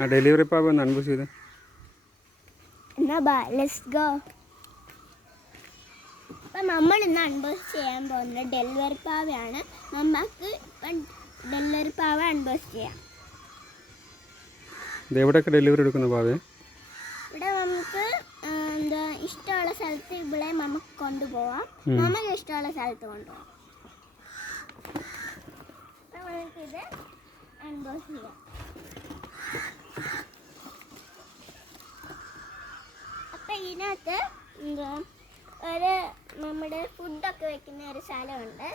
ആ ഡെലിവറി പാവ ഒന്ന് അൺബോക്സ് ചെയ്ത്. എന്നാ ബാ ലെറ്റ്സ് ഗോ. അപ്പം നമ്മൾ ഇന്ന് അൺബോക്സ് ചെയ്യാൻ പോകുന്ന ഡെലിവറി പാവയാണ്. നമുക്ക് ഇപ്പം ഡെലിവറി പാവ അൺബോക്സ് ചെയ്യാം. എവിടെയൊക്കെ ഡെലിവറി എടുക്കുന്ന പാവേ? ഇവിടെ നമുക്ക് എന്താ ഇഷ്ടമുള്ള സ്ഥലത്ത് ഇവിടെ നമുക്ക് കൊണ്ടുപോവാം. നമുക്ക് ഇഷ്ടമുള്ള സ്ഥലത്ത് കൊണ്ടുപോകാം. അപ്പം നമുക്കിത് അൺബോക്സ് ചെയ്യാം. അപ്പം ഇതിനകത്ത് എന്താ ഒരു നമ്മുടെ ഫുഡൊക്കെ വെക്കുന്ന ഒരു സ്ഥലമുണ്ട്.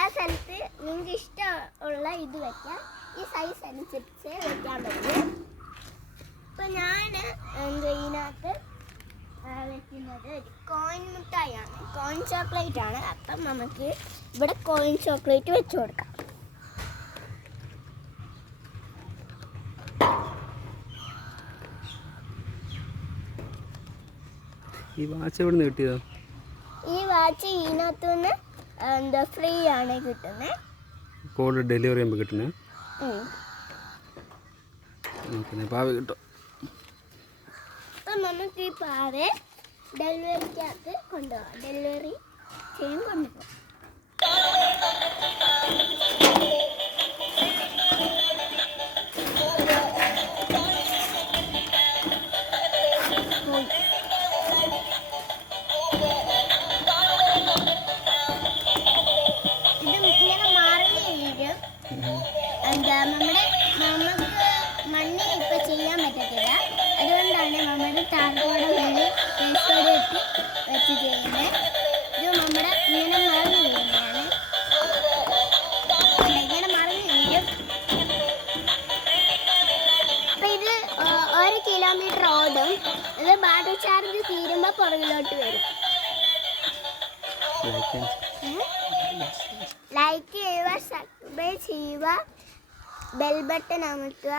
ആ സ്ഥലത്ത് നിങ്ങൾക്ക് ഇഷ്ടമുള്ള ഇത് വെക്കാം. ഈ സൈസ് അനുസരിച്ച് വെക്കാൻ പറ്റും. ഇപ്പം ഞാൻ എന്താ ഇതിനകത്ത് വെക്കുന്നത് ഒരു കോയിൻ മിഠായിയാണ്, കോയിൻ ചോക്ലേറ്റ് ആണ്. അപ്പം നമുക്ക് ഇവിടെ കോയിൻ ചോക്ലേറ്റ് വെച്ച് കൊടുക്കാം. ഈ വാച്ച് എവിടെ നിന്ന് കിട്ടിയതാ? ഈ വാച്ച് ഇതിനകത്തുനിന്ന് എന്താ ഫ്രീ ആണ് കിട്ടുന്നത്. കോൾ ഡെലിവറി ചെയ്യുമ്പോൾ കിട്ടുന്നത് പാവ കിട്ടും. അപ്പം നമുക്ക് ഈ പാവയെ ഡെലിവറിക്കകത്ത് കൊണ്ടുപോകാം. ഡെലിവറി ചെയ്യാൻ കൊണ്ടുപോകാം. എന്താ നമുക്ക് മണ്ണിൽ ഇപ്പം ചെയ്യാൻ പറ്റത്തില്ല. അതുകൊണ്ടാണ് നമ്മുടെ താഴോടെ മണ്ണിൽ പേസ്റ്റോടെ ഇട്ട് വെച്ച് ചെയ്യുന്നത്. ഇത് നമ്മുടെ ഇങ്ങനെ മറന്നു വീഴുന്നതാണ്. ഇങ്ങനെ മറന്നു വീഴും. അപ്പം ഇത് 1 കിലോമീറ്റർ ഓടും. ഇത് ബാറ്ററി ചാർജ് തീരുമ്പോൾ പുറകിലോട്ട് വരും. ലൈക്ക് ചെയ്യുക, സബ്സ്ക്രൈബ് ചെയ്യുക, ബെൽ ബട്ടൺ അമർത്തുക.